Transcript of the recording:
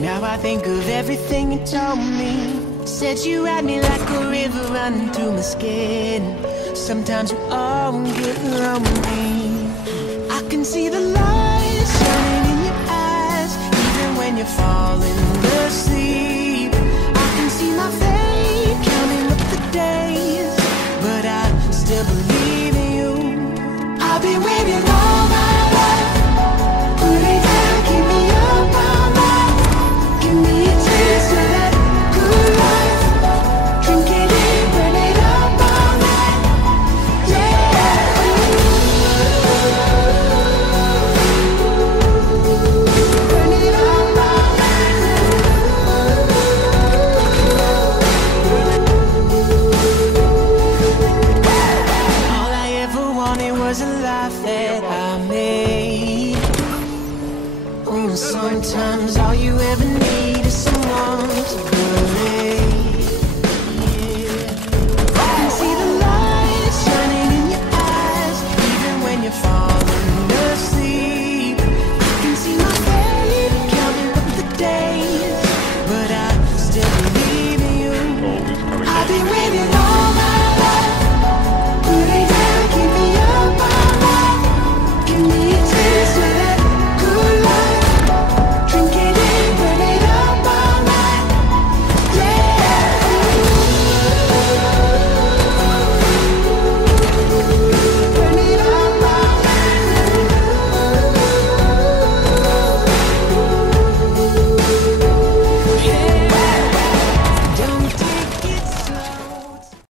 Now I think of everything you told me. Said you had me like a river running through my skin. Sometimes you all get lonely. I can see the light shining in your eyes, even when you're falling asleep. I can see my fate counting up the days, but I still believe in you. I've been waiting